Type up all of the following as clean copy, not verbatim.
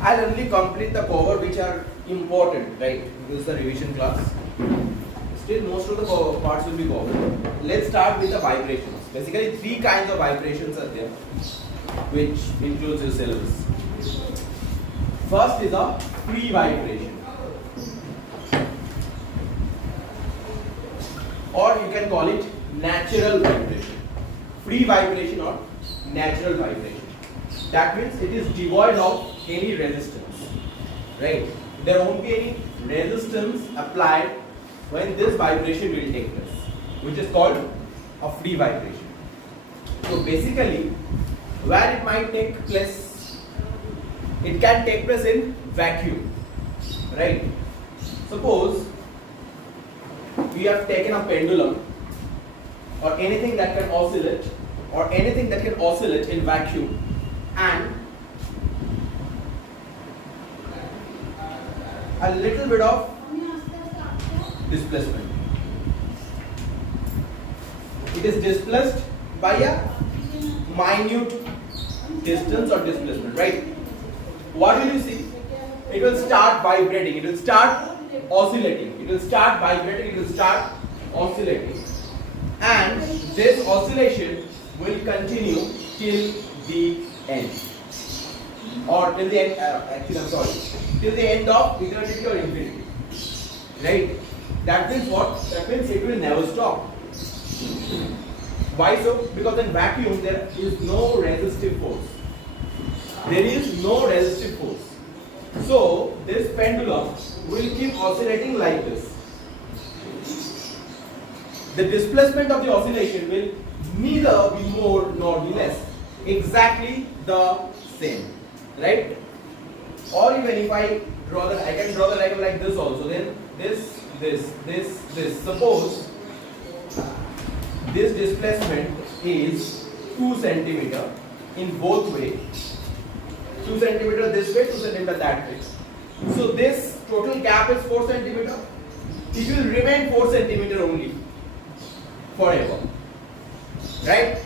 I'll only complete the cover which are important, right? This is the revision class. Still most of the parts will be covered. Let's start with the vibrations. Basically 3 kinds of vibrations are there, which includes your syllabus. First is a free vibration, or you can call it natural vibration. Free vibration or natural vibration. That means it is devoid of any resistance, right? There won't be any resistance applied when this vibration will take place, which is called a free vibration. So basically, where it might take place, it can take place in vacuum, right? Suppose we have taken a pendulum or anything that can oscillate in vacuum, and a little bit of displacement. It is displaced by a minute distance or displacement, right? What will you see? It will start vibrating, it will start oscillating, it will start vibrating, it will start oscillating, and this oscillation will continue till the end, or till the end, till the end of eternity or infinity, right? That means what? That means it will never stop. Why so? Because in vacuum there is no resistive force. There is no resistive force. So this pendulum will keep oscillating like this. The displacement of the oscillation will neither be more nor be less. Exactly the same, right? Or even if I can draw the diagram like this also. Then this. Suppose this displacement is 2 centimeter in both ways. 2 centimeter this way, 2 centimeter that way. So this total gap is 4 centimeter. It will remain 4 centimeter only forever, right?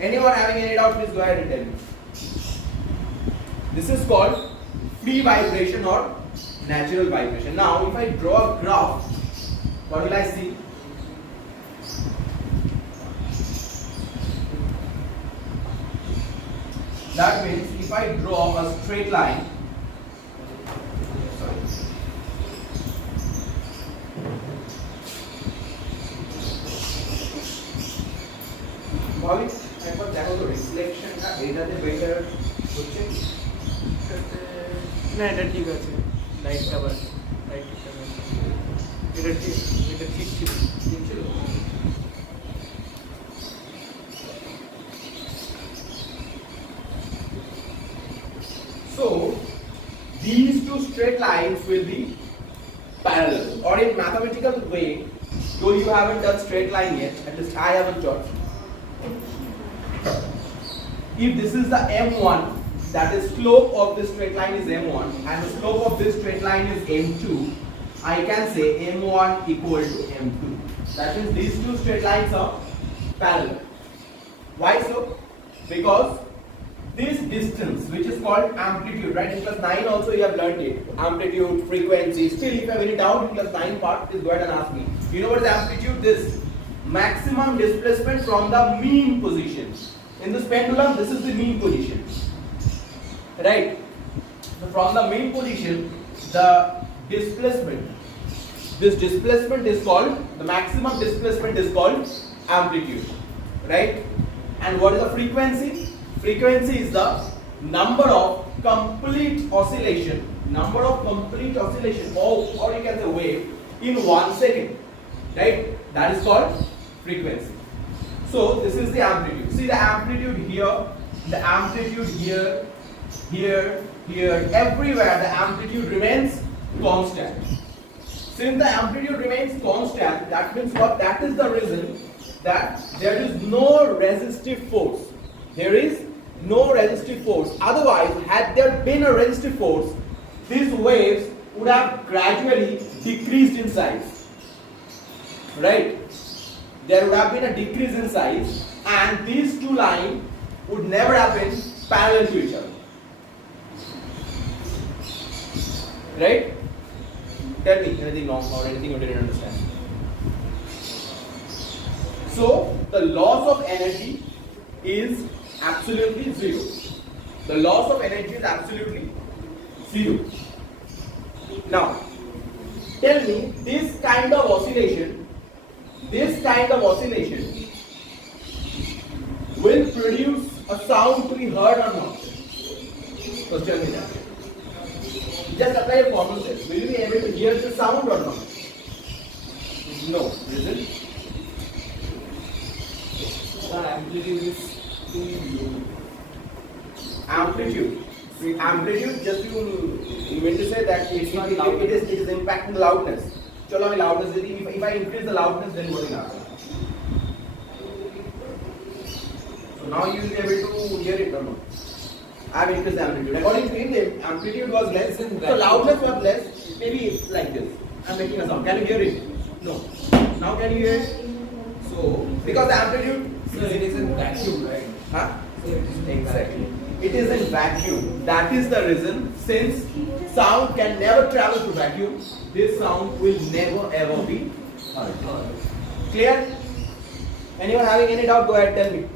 Anyone having any doubt, please go ahead and tell me. This is called free vibration or natural vibration. Now if I draw a graph, what will I see? That means if I draw a straight line, একবার দেখো তো রিফ্লেকশনটা এটাতে better হচ্ছে না এটা ঠিক আছে লাইটটা বাস লাইটটা এটা ঠিক ছিল So these 2 straight lines will be parallel, or in mathematical way, though you haven't done straight line yet, at least I haven't taught. If this is the M1, that is slope of this straight line is M1, and the slope of this straight line is M2, I can say M1 equal to M2. That means these 2 straight lines are parallel. Why so? Because this distance, which is called amplitude, right? In class 9 also you have learned it. Amplitude, frequency. Still, if you have any doubt in class 9 part, please go ahead and ask me. You know what is amplitude? This maximum displacement from the mean position. In this pendulum, this is the mean position, right? So from the mean position, the displacement, this displacement is called, the maximum displacement is called amplitude, right? And what is the frequency? Frequency is the number of complete oscillation, or you can say wave in 1 second, right? That is called frequency. So this is the amplitude. See the amplitude here, the amplitude here, everywhere the amplitude remains constant. Since the amplitude remains constant, that means what? That is the reason that there is no resistive force. There is no resistive force. Otherwise, had there been a resistive force, these waves would have gradually decreased in size, right? There would have been a decrease in size, and these 2 lines would never have been parallel to each other. Right? Tell me anything wrong or anything you didn't understand. So the loss of energy is absolutely zero. The loss of energy is absolutely zero. Now, tell me this kind of oscillation will produce a sound to be heard or not? So tell me that. Just apply a common sense. Will you be able to hear the sound or not? No, isn't it? The amplitude is too low. Amplitude. Amplitude, just you mean to say that it is impacting the loudness. Chalo, my loudness. If I increase the loudness, then what will happen? So now you will be able to hear it or not? I have increased the amplitude. According to him, the amplitude was less, so loudness was less. Maybe it's like this. I am making a sound. Can you hear it? No. Now can you hear it? So because the amplitude. So it is in vacuum, right? Huh? So it is in Exactly. It is in vacuum. That is the reason. Since sound can never travel through vacuum, this sound will never ever be heard. Clear? Anyone having any doubt? Go ahead, tell me.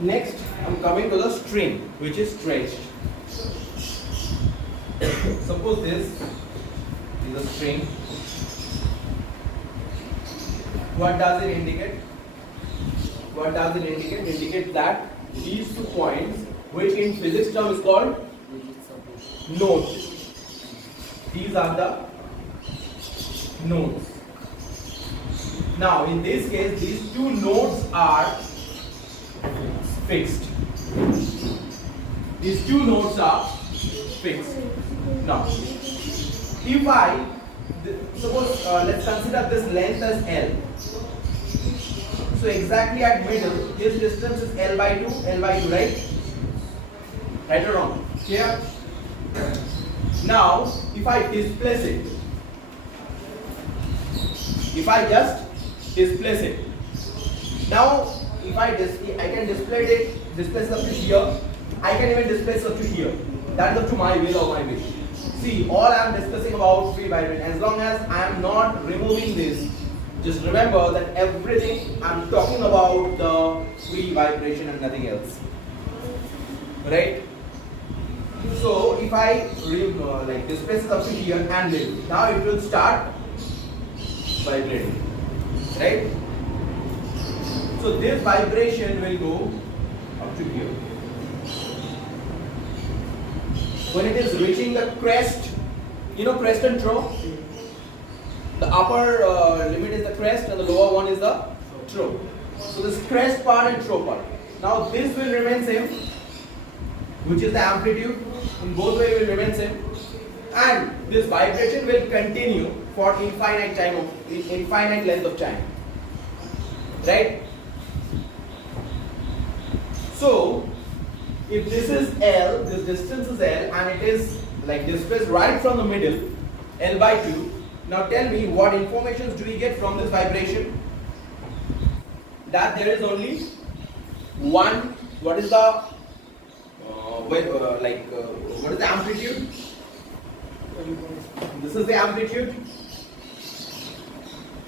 Next, I'm coming to the string, which is stretched. Suppose this is a string. What does it indicate? What does it indicate? It indicates that these 2 points, which in physics term is called nodes. These are the nodes. Now, in this case, these 2 nodes are fixed. These 2 nodes are fixed. Now, if I suppose let's consider this length as L. So exactly at middle, this distance is L by 2, right? Right or wrong? Clear? Now, if I displace it, if I just displace it, now if I can displace it up to here. I can even displace up to here. That is up to my will or my wish. See, all I am discussing about free vibration. As long as I am not removing this, just remember that everything I am talking about the free vibration and nothing else. Right? So if I like displace it up to here and then now it will start vibrating. Right? So this vibration will go up to here. When it is reaching the crest, you know crest and trough? The upper limit is the crest and the lower one is the trough. So this crest part and trough part. Now this will remain same, which is the amplitude. In both ways will remain same. And this vibration will continue for infinite length of time. Right? So, if this is L, this distance is L and it is like displaced right from the middle, L by 2. Now tell me what informations do we get from this vibration? That there is only one, what is the, what is the amplitude? This is the amplitude.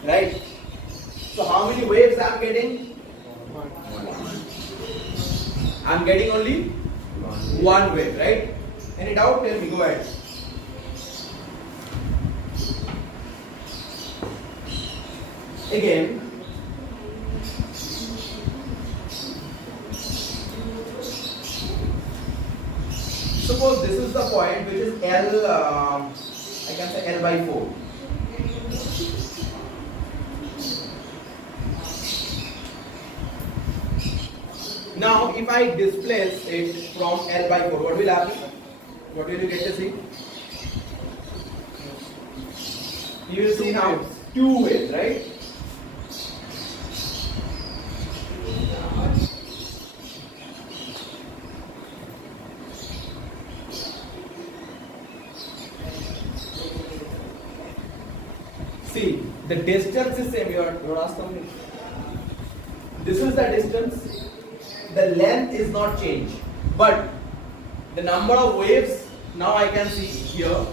Right? So how many waves I am getting? I am getting only one wave, right? Any doubt? Tell me, go ahead. Again, suppose this is the point which is L, I can say L by 4. Now, if I displace it from L by 4, what will happen? What will you get to see? You will see now two waves, right? See, the distance is same. You are asked something. This is the distance. The length is not changed, but the number of waves now I can see here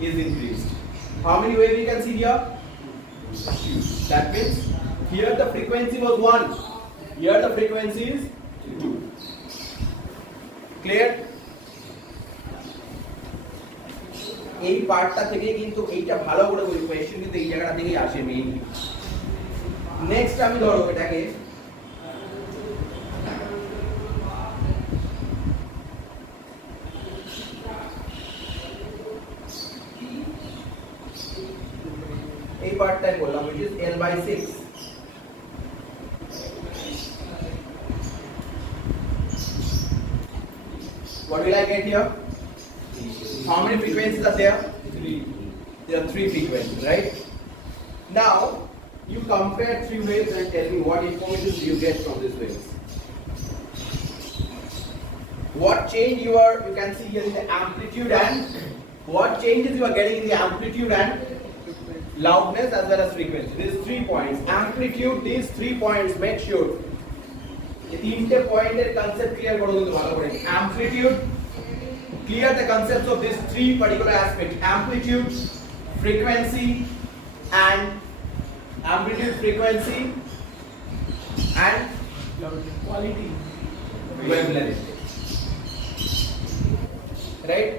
is increased. How many waves you can see here? That means here the frequency was 1. Here the frequency is 2. Clear? এই পার্টটা থেকে কিন্তু এইটা ভালো করে বলি question কিন্তু এই জায়গাটা থেকেই আসে মেইনলি। নেক্সট আমি ধরো এটাকে এই পার্টটাই বললাম which is L by 6. What will I get here? How many frequencies are there? 3. There are 3 frequencies, right? Now you compare 3 waves and tell me what information do you get from these waves. What change you can see here in the amplitude and what changes you are getting in the amplitude and loudness as well as frequency. These 3 points. Amplitude, these 3 points, make sure the 3 pointer concept clear karo kintu bhalo kore. Amplitude, clear the concepts of these 3 particular aspects: amplitude, frequency, and quality, wavelength. Right?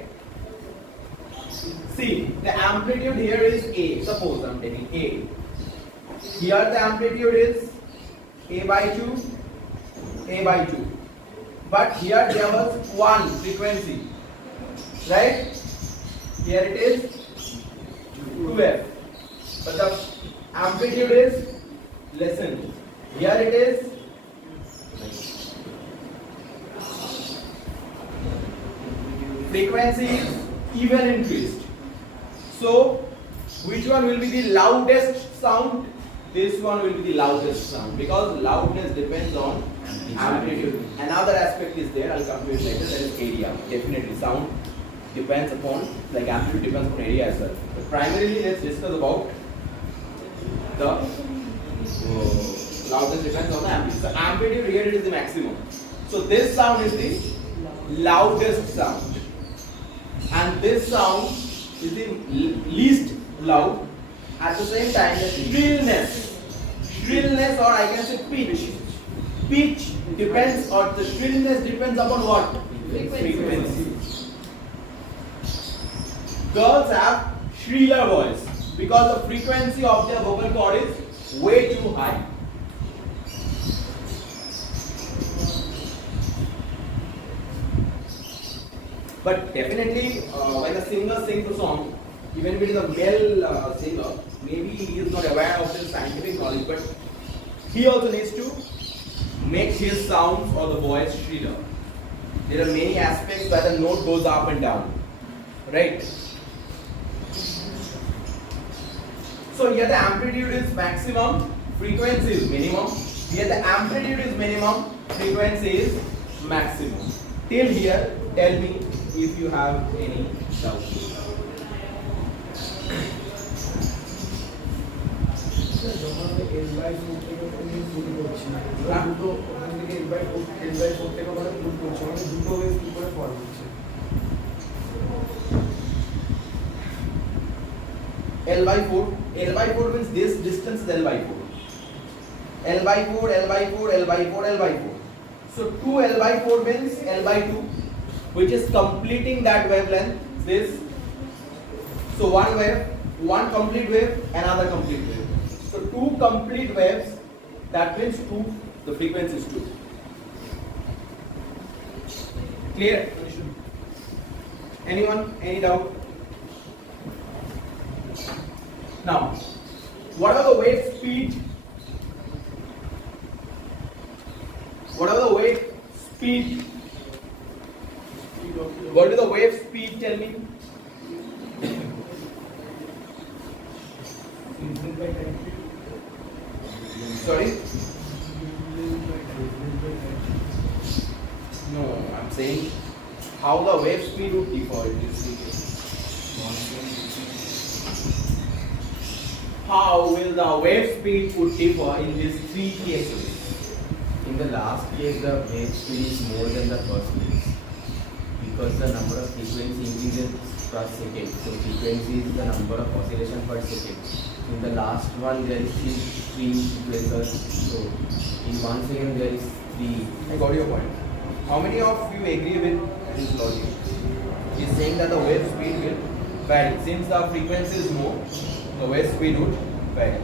See, the amplitude here is A. Suppose I'm taking A. Here the amplitude is A by 2, A by 2. But here there was 1 frequency. Right? Here it is 2F. But the amplitude is lessened. Here it is frequency is even increased. So, which one will be the loudest sound? This one will be the loudest sound because loudness depends on amplitude. Another aspect is there, I'll come to it later, that is area. Definitely, sound depends upon, like amplitude depends upon area as well. But primarily, let's discuss about the loudness depends on the amplitude. So, amplitude here it is the maximum. So, this sound is the loudest sound. And this sound is the least loud. At the same time, the shrillness or I can say pitch depends, or the shrillness depends upon what? Frequency. Girls have shriller voice because the frequency of their vocal cord is way too high. But definitely, when a singer sings a song, even if it is a male singer, maybe he is not aware of the scientific knowledge, but he also needs to make his sounds or the voice shriller. There are many aspects where the note goes up and down, right? So here the amplitude is maximum, frequency is minimum. Here the amplitude is minimum, frequency is maximum. Till here, tell me if you have any doubts. L by 4 means this distance is L by 4. L by 4, L by 4, L by 4, L by 4. So 2 L by 4 means L by 2, which is completing that wavelength. This. So one wave, one complete wave, another complete wave. So 2 complete waves, that means 2, the frequency is 2. Clear? Anyone? Any doubt? Now, what are the wave speed? What are the wave speed. What is the wave speed? Tell me. Sorry? No, I'm saying how the wave speed would differ in this case. How will the wave speed would differ in these three cases? In the last case, the wave speed is more than the first case because the number of frequency increases per second. So frequency is the number of oscillation per second. In the last one, there is three sequencers. So in 1 second, there is 3. I got your point. How many of you agree with this logic? He's saying that the wave speed will vary. Since the frequency is more, the wave speed would vary.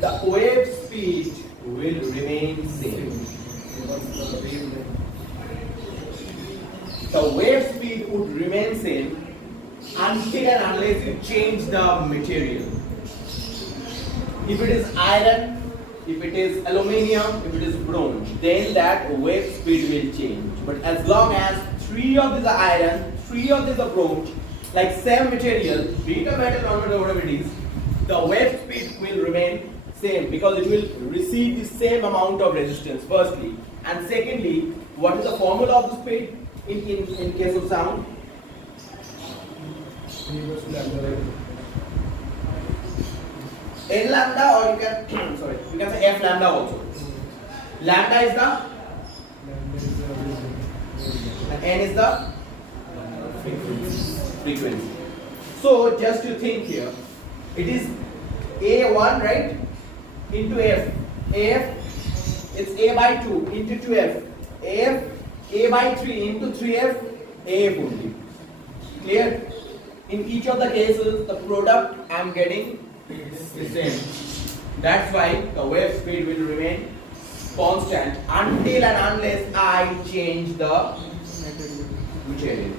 The wave speed will remain same. The wave speed would remain same until and unless you change the material. If it is iron, if it is aluminium, if it is bronze, then that wave speed will change. But as long as 3 of these are iron, 3 of these are bronze, like same material, be it a metal or whatever it is, the wave speed will remain same because it will receive the same amount of resistance firstly, and secondly, what is the formula of the speed in case of sound? N lambda, or you can sorry, you can say F lambda also. Lambda is the and N is the frequency. So just to think here, it is A1, right, into F. AF, it's A by 2 into 2F. AF, A by 3 into 3F, AF only. Clear? In each of the cases, the product I am getting is the same. That's why the wave speed will remain constant until and unless I change the material.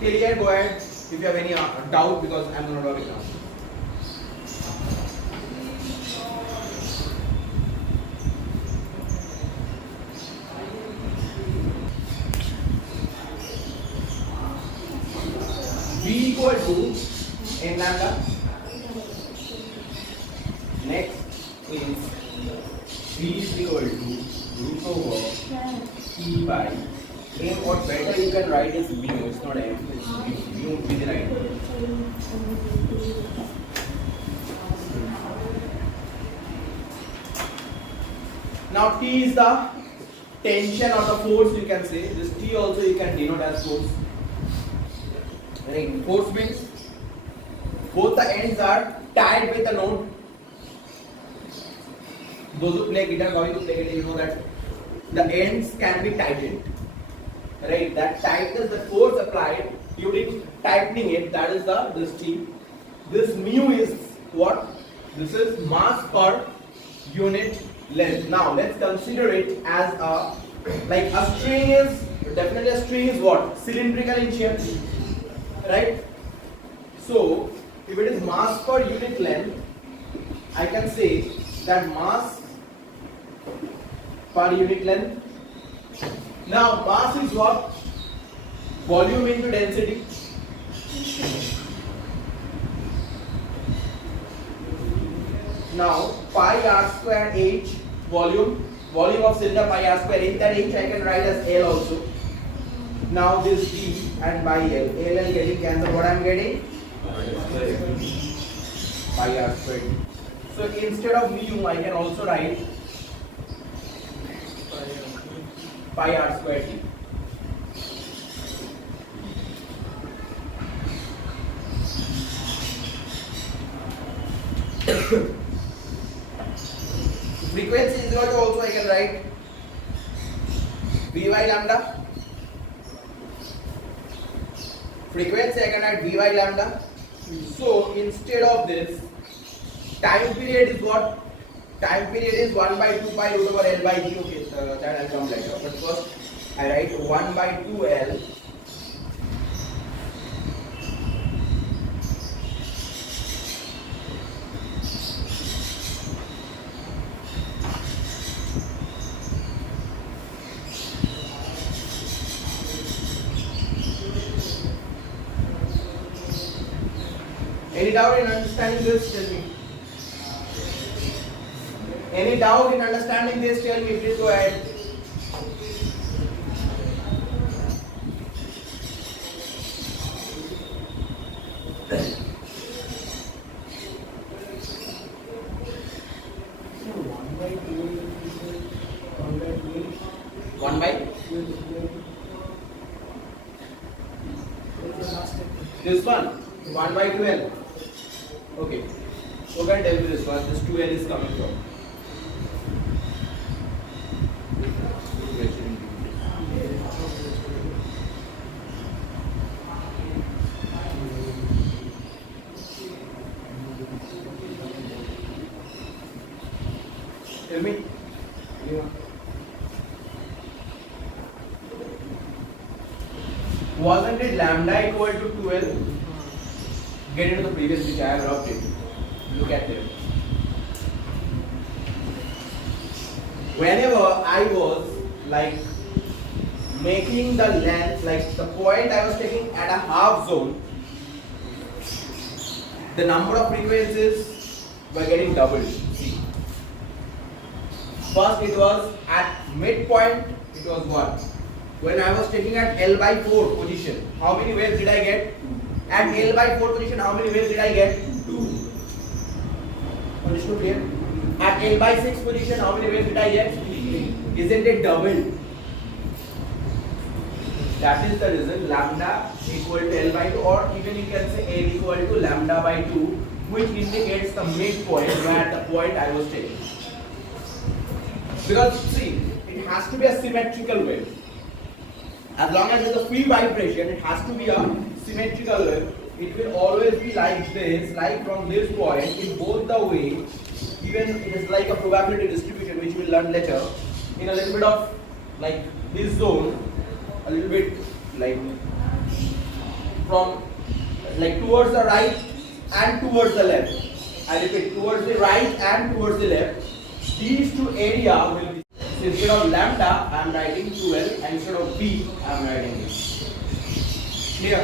Clear? Go ahead if you have any doubt, because I am not talking now. V equal to N lambda. Next is V is equal to root over E by M. What better you can write is mu, it's not M, it's mu. Mu would be the right word. Now T is the tension or the force, you can say. This T also you can denote as force. Right. Force means both the ends are tied with a node. Those who play guitar, going to play guitar, you know that the ends can be tightened. Right? That tightness, the force applied, you did tightening it, that is the this T. This mu is what? This is mass per unit length. Now let's consider it as a, like a string is, definitely a string is what? Cylindrical in shape. Right? So, if it is mass per unit length, I can say that mass per unit length. Now, mass is what? Volume into density. Now, pi r square h, volume of cylinder pi r square h, that h I can write as L also. Now this D and by L, getting cancelled. What I am getting? Pi r squared. So instead of mu, I can also write pi r squared T. Frequency is equal to, also I can write V by lambda. Frequency I can write V by lambda. So instead of this, time period is what? Time period is 1 by 2 pi root over L by G. Okay, that I'll come later. But first I write 1 by 2 L Any doubt in understanding this? Tell me. Any doubt in understanding this? Tell me. Please go ahead. One by this one by 12. Okay. So can tell me this one. This 12 is coming from. Tell me. Wasn't it lambda equal to 12? Get into the previous which I have dropped it. Look at it. Whenever I was like making the length, like the point I was taking at a half zone, the number of frequencies were getting doubled. See. First it was at midpoint, it was 1. When I was taking at L by 4 position, how many waves did I get? At L by 4 position, how many waves did I get? 2. Understood clear? At L by 6 position, how many waves did I get? 3. Isn't it doubled? That is the reason lambda equal to L by 2, or even you can say L equal to lambda by 2, which indicates the midpoint where the point I was taking. Because see, it has to be a symmetrical wave. As long as there is a free vibration, it has to be a symmetrical wave. It will always be like this, like from this point in both the way. Even it is like a probability distribution, which we will learn later. In a little bit of like this zone, a little bit like from like towards the right and towards the left. I repeat, towards the right and towards the left. These two areas will be. So instead of lambda, I am writing 12, and instead of b, I am writing this. Clear?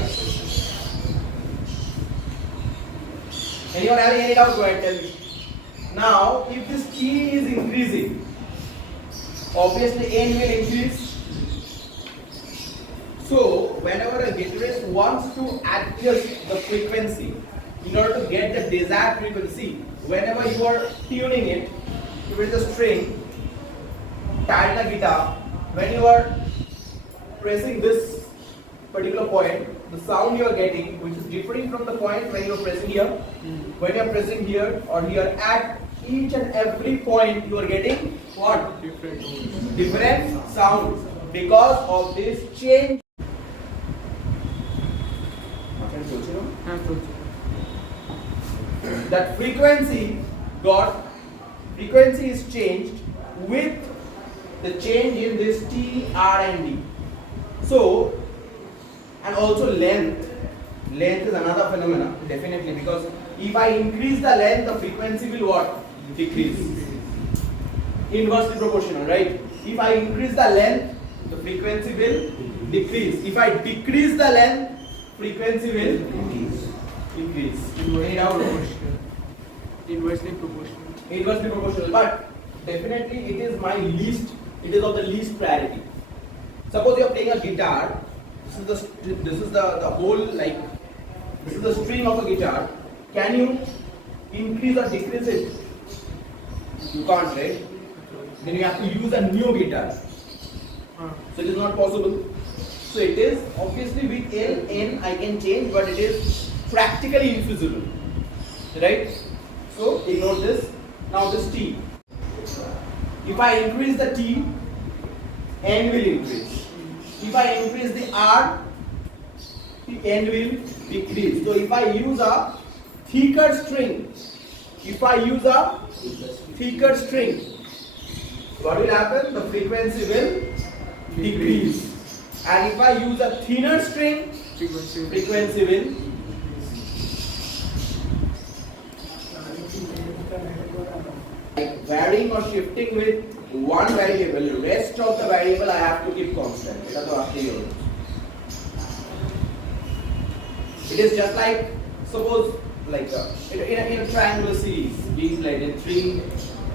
Anyone having any doubt? Go ahead, tell me. Now, if this t is increasing, obviously n will increase. So, whenever a guitarist wants to adjust the frequency in order to get the desired frequency, whenever you are tuning it with a string, tied the guitar, when you are pressing this particular point, the sound you are getting, which is differing from the point when you are pressing here, when you are pressing here or here, at each and every point you are getting what? Different sounds because of this change. That frequency is changed with the change in this T, R and D. So, and also length is another phenomenon, definitely, because if I increase the length, the frequency will what? Decrease. Inversely proportional, right? If I increase the length, the frequency will decrease. If I decrease the length, frequency will increase. Inversely proportional. Inversely proportional, but definitely it is of the least priority. Suppose you are playing a guitar. This is the whole, like, this is the string of a guitar. Can you increase or decrease it? You can't, right? Then you have to use a new guitar. So it is not possible. So it is obviously with L, N I can change, but it is practically infeasible, right? So ignore this. Now this T. If I increase the T, N will increase. If I increase the R, the N will decrease. So if I use a thicker string, what will happen? The frequency will decrease. And if I use a thinner string, frequency will. Like varying or shifting with one variable, the rest of the variable I have to keep constant. It is just like, suppose like in a triangular series being played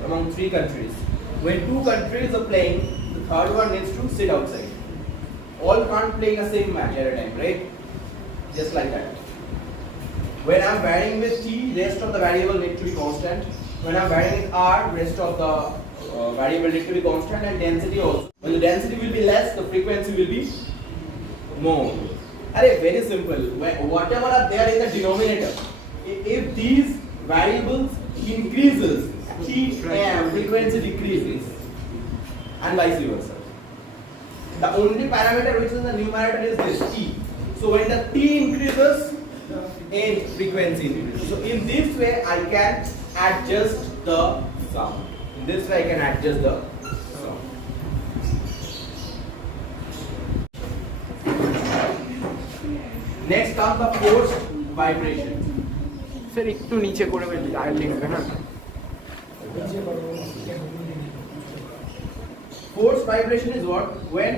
among three countries. When two countries are playing, the third one needs to sit outside. All can't play in the same match at a time, right? Just like that. When I'm varying with t, rest of the variable need to be constant. When I'm varying with r, rest of the variable need to be constant, and density also. When the density will be less, the frequency will be more. Arey, very simple. Whatever are there in the denominator, if these variables increases, t m frequency decreases, and vice versa. The only parameter which is in the numerator is this t. So when the t increases, n frequency increases. So in this way I can adjust the sum. In this way I can adjust the sum. Next comes the forced vibration. Sir একটু নিচে করে আর লিখবে না Forced vibration is what? When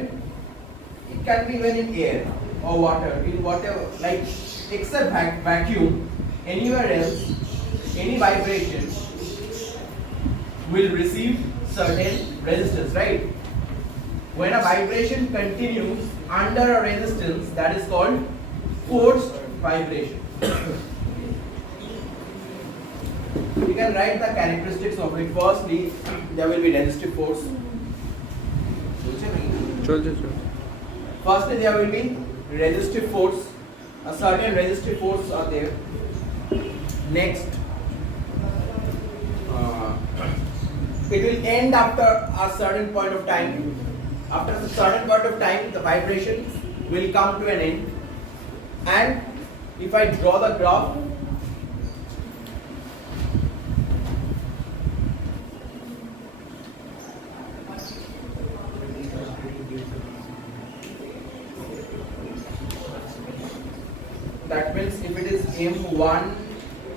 it can be when in air or water, in whatever, like except vacuum, anywhere else, any vibration will receive certain resistance, right? When a vibration continues under a resistance, that is called forced vibration. You can write the characteristics of it. Firstly, there will be resistive force. চলছে Firstly, there will be resistive force. A certain resistive force are there. Next, it will end after a certain point of time. After a certain point of time, the vibration will come to an end. And if I draw the graph, that means if it is m1,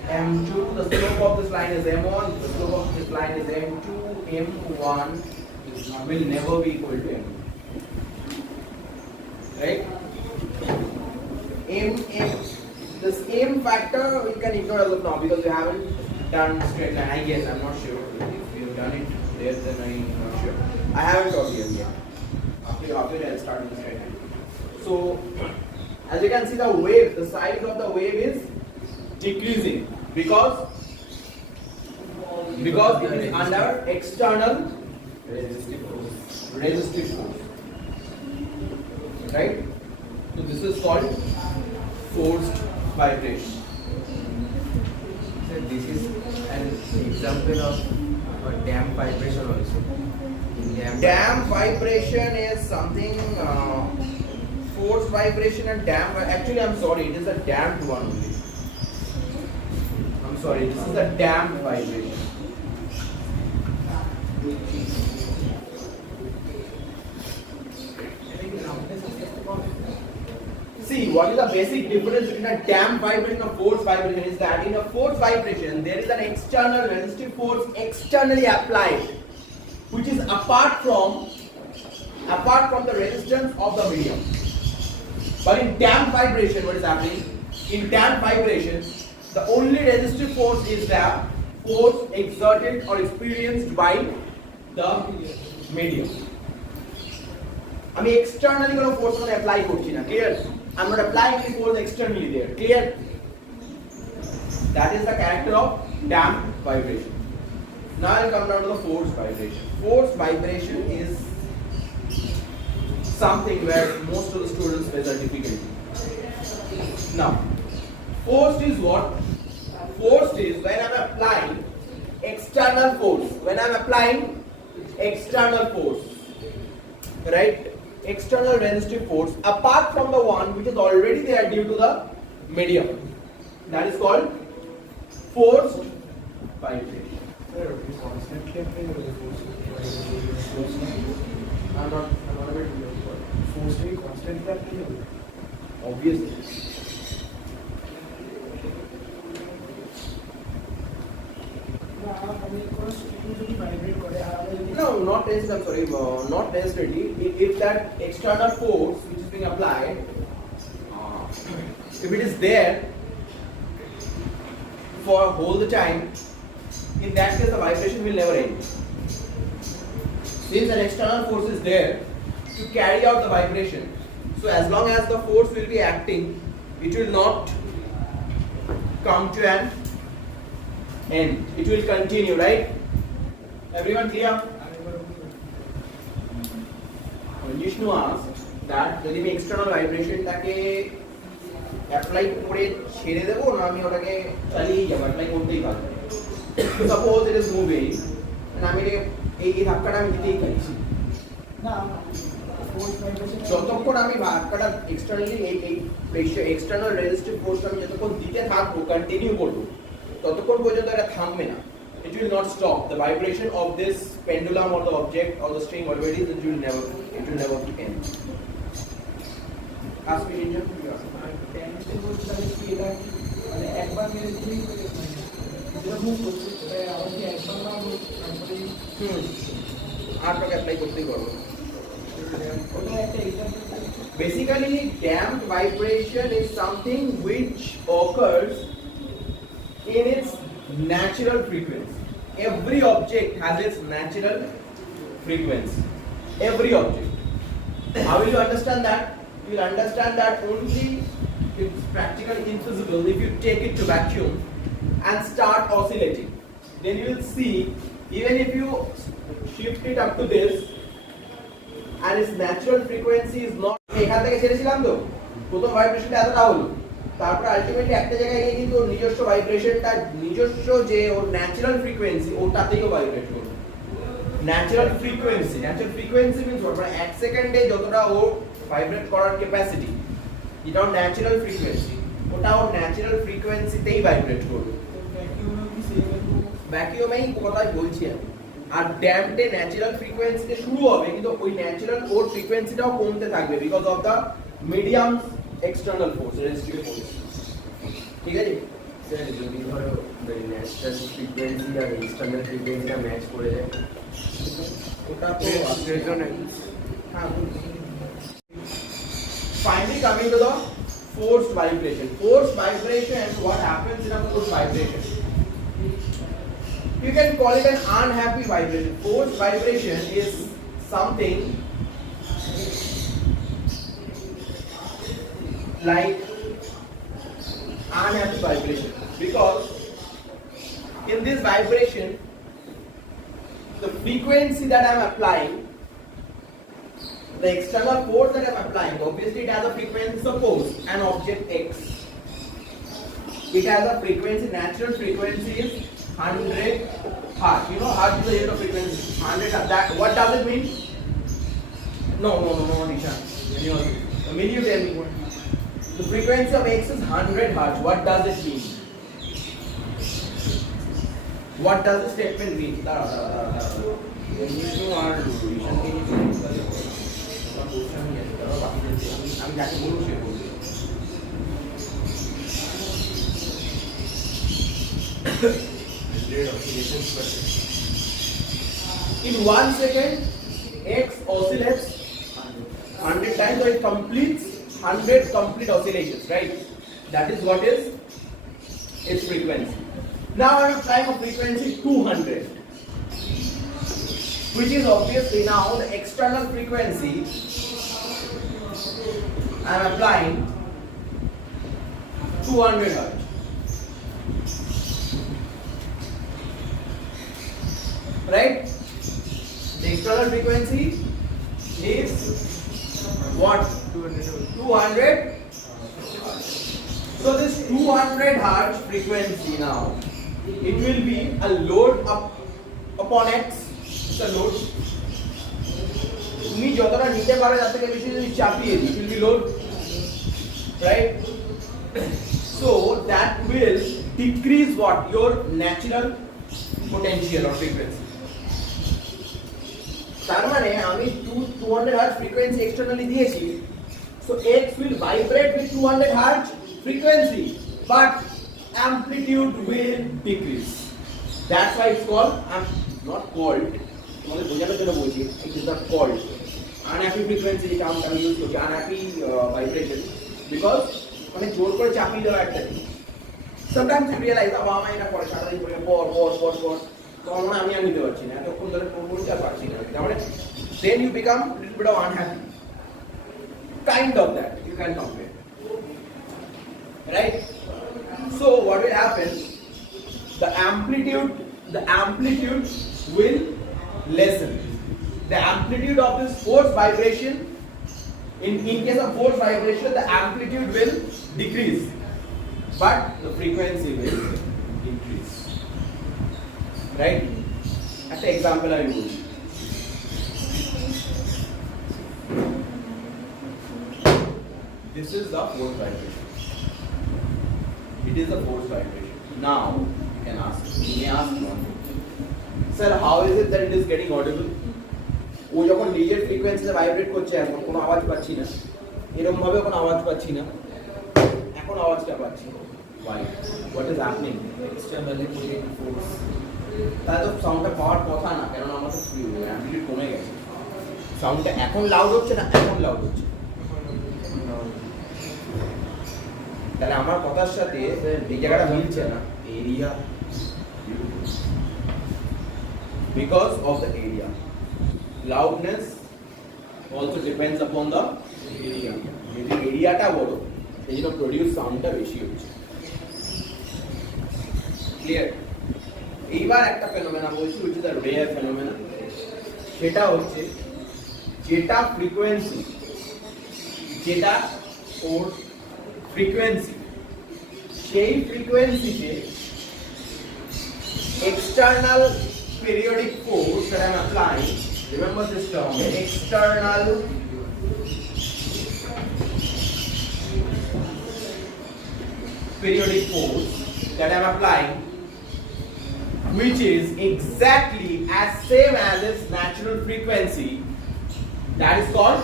m2, the slope of this line is m1, the slope of this line is m2, m1 will never be equal to m. Right? This m factor we can ignore as of now because we haven't done straight line. I guess, I'm not sure. If you have done it there, then I'm not sure. I haven't taught you yet. After I'll start with the straight line. So, as you can see, the wave, the size of the wave is decreasing because it is under external resistive force. Right? So this is called forced vibration. So this is an example of a damped vibration also. Damped vibration is something. Forced vibration and damped. Actually, I'm sorry. It is a damped one only. I'm sorry. This is the damped vibration. See, what is the basic difference between a damped vibration and a forced vibration is that in a forced vibration, there is an external resistive force externally applied, which is apart from the resistance of the medium. But in damped vibration, what is happening? In damped vibration, the only resistive force is the force exerted or experienced by the medium. I mean, externally কোনো force কোনো apply করছি না, clear? I'm not applying any force externally there, clear? That is the character of damped vibration. Now I'll come down to the forced vibration. Forced vibration is something where most of the students face a difficulty. Now, forced is what? Forced is when I'm applying external force. When I'm applying external force, right? External resistive force apart from the one which is already there due to the medium. That is called forced vibration. I'm not able to force to be constant obviously. No, not necessarily. I'm sorry, not necessarily. If that external force which is being applied, if it is there, for whole the time, in that case the vibration will never end. Since an external force is there to carry out the vibration, so as long as the force will be acting, it will not come to an end. It will continue, right? Everyone clear? Vishnu asked that যদি আমি external vibration-টাকে apply করে ছেড়ে দেবো না আমি ওটাকে চালিয়ে যাবো, অ্যাপ্লাই করতেই পারবো। সাপোজ ইট ইজ মুভিং, আমি এই ধাক্কাটা আমি দিতেই চাইছি না, যতক্ষণ আমি ধাক্কাটা এক্সটার্নালি এই এক্সটার্নাল রেজিস্টিভ ফোর্স আমি যতক্ষণ দিতে থাকবো, কন্টিনিউ করবো, ততক্ষণ পর্যন্ত এটা থামবে না। It will not stop. The vibration of this pendulum or the object or the string, whatever it is, it will never end. Ask me, Ninja. মানে একবার মেরে দিলেই যেরকম করছে সেটা আবার কি একবার না আরটাকে অ্যাপ্লাই করতেই পারবো। ওটা একটা example. Basically, damped vibration is something which occurs in its natural frequency. Every object has its natural frequency. Every object. How will you understand that? You will understand that only it's practically infeasible if you take it to vacuum and start oscillating. Then you will see, even if you shift it up to this and its natural frequency is not, এখান থেকে ছেড়েছিলাম তো প্রথম ভাইব্রেশনটা এতটা হলো, তারপর ultimately একটা জায়গায় গিয়ে কিন্তু ওর নিজস্ব ভাইব্রেশনটা, নিজস্ব যে ওর ন্যাচারাল ফ্রিকোয়েন্সি ওটাতেও ভাইব্রেট করবে। ন্যাচারাল ফ্রিকোয়েন্সি মিন্স মানে এক সেকেন্ডে যতটা ও ভাইব্রেট করার ক্যাপাসিটি, এটা ওর ন্যাচারাল ফ্রিকোয়েন্সি, ওটা ওর ন্যাচারাল ফ্রিকোয়েন্সিতেই ভাইব্রেট করবে। ভ্যাকুয়ামেই কথাই বলছি আমি। আর ড্যাম্পে ন্যাচারাল ফ্রিকোয়েন্সিতে শুরু হবে, কিন্তু ওই ন্যাচারাল ওর ফ্রিকোয়েন্সিটাও কমতে থাকবে because of the medium external force, resistive force. ঠিক আছে স্যার, যদি ধরো ন্যাচারাল ফ্রিকোয়েন্সি আর এক্সটার্নাল ফ্রিকোয়েন্সিটা ম্যাচ করে যায়, ওটা তো হ্যাঁ। Finally coming to the forced vibration. Forced vibration, what happens in a forced vibration? You can call it an unhappy vibration. Forced vibration is something like unhappy vibration, because in this vibration the frequency that I am applying, the external force that I am applying, obviously it has a frequency. Suppose an object X, it has a frequency, natural frequency is 100 hertz. You know hertz is the unit of frequency, 100 hertz. That, what does it mean? No, Nisha. Will you tell me? The frequency of X is 100 hertz. What does it mean? What does the statement mean? আমি যাকে বলবো সে বলবে। In 1 second, X oscillates 100 times, so it completes 100 complete oscillations, right? That is what is its frequency. Now I am applying a frequency 200, which is obviously now the external frequency. I am applying 200 hertz. Right? The external frequency is what? 200. So this 200 hertz frequency now, it will be a load upon X. It's a load. তুমি যতটা নিতে পারো তার থেকে বেশি যদি চাপিয়ে দিই, it will be load, right? So that will decrease what? Your natural potential or frequency. তার মানে আমি 200 hertz frequency externally দিয়েছি, so X will vibrate with 200 hertz frequency, but amplitude will decrease. That's why it's called, not called, তোমাদের বোঝানোর জন্য বলছি, it is not called unhappy frequency, যেটা আমি ইউজ করছি, unhappy vibration, because মানে জোর করে চাপিয়ে দেওয়া একটা জিনিস। Sometimes you realize that বাবা এটা পড়ে সারাদিন পড়ে পর তখন মনে হয় আমি আর নিতে পারছি না এতক্ষণ ধরে পড়ছি আর পারছি না তার মানে then you become a little bit of unhappy kind of that you can compare right so what will happen the amplitude will lessen the amplitude of this force vibration in case of force vibration the amplitude will decrease but the frequency will increase right as an example I will this is the force vibration it is the force vibration now you can ask you may ask one sir how is it that it is getting audible ও যখন নিজের ফ্রিকোয়েন্সিতে vibrate করছে এখন কোনো আওয়াজ পাচ্ছি না এরকম ভাবে কোনো আওয়াজ পাচ্ছি না এখন আওয়াজটা পাচ্ছি why what is happening externally pulling force তাহলে তো সাউন্ডটা পাওয়ার কথা না কারণ আমার তো অ্যাম্পলিটিউড কমে গেছে সাউন্ডটা এখন লাউড হচ্ছে না এখন লাউড হচ্ছে তাহলে আমার কথার সাথে এই জায়গাটা মিলছে না area because of the area loudness also depends upon the area যদি এরিয়াটা বড় এই জন্য প্রডিউস সাউন্ডটা বেশি হচ্ছে ক্লিয়ার এইবার একটা ফেনোমেনা বলছি which is a rare phenomena সেটা হচ্ছে যেটা ফ্রিকোয়েন্সি সেই ফ্রিকোয়েন্সিতে external periodic force that I am applying remember this term external periodic force that I am applying which is exactly as same as its natural frequency that is called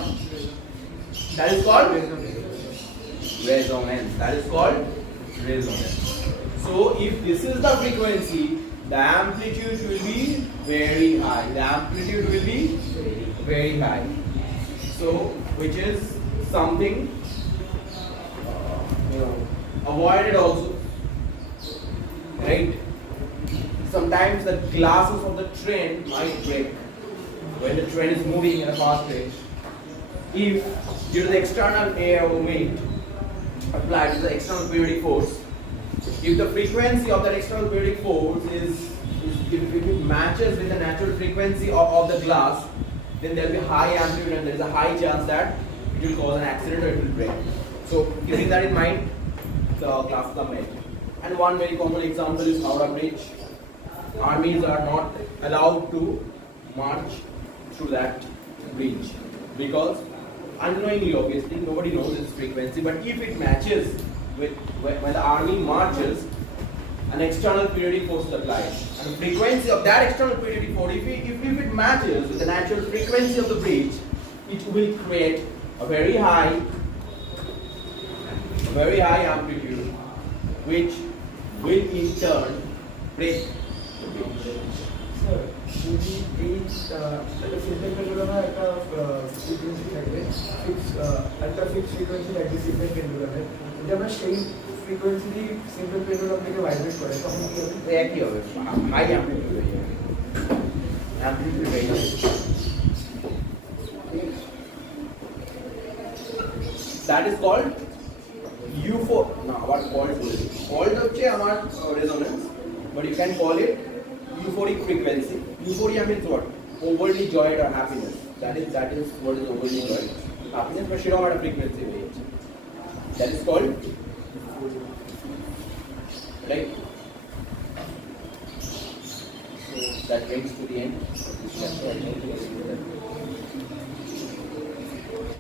resonance that is called resonance so if this is the frequency the amplitude will be very high the amplitude will be very high so which is something avoided also right sometimes the glasses of the train might break when the train is moving at a fast rate if due to the external air weight applied to the external periodic force if the frequency of that external periodic force is if it matches with the natural frequency of the glass then there will be high amplitude and there is a high chance that it will cause an accident or it will break so keeping that in mind the glasses are made and one very common example is Howrah Bridge armies are not allowed to march through that bridge because unknowingly obviously nobody knows its frequency but if it matches with when the army marches an external periodic force is applied and the frequency of that external periodic force if it matches with the natural frequency of the bridge it will create a very high amplitude which will in turn break the bridge sir যদি এই একটা signal পেন্ডুলামে একটা frequency থাকবে একটা fix frequency থাকবে signal পেন্ডুলামে যদি আমরা সেই ফ্রিকোয়েন্সি সিম্পল পেন্ডুলাম থেকে ভাইব্রেট করে তখন কি হবে একই হবে হাই অ্যাম্পলিটিউড হয়ে যাবে অ্যাম্পলিটিউড হয়ে যাবে that is called UFO no what called হচ্ছে আমার resonance but you can call it euphoric frequency euphoria means what overly joyed or happiness that is what is overly joyed happiness but সেরকম একটা frequency হয়ে যাচ্ছে that is called right so that brings to the end of this lecture.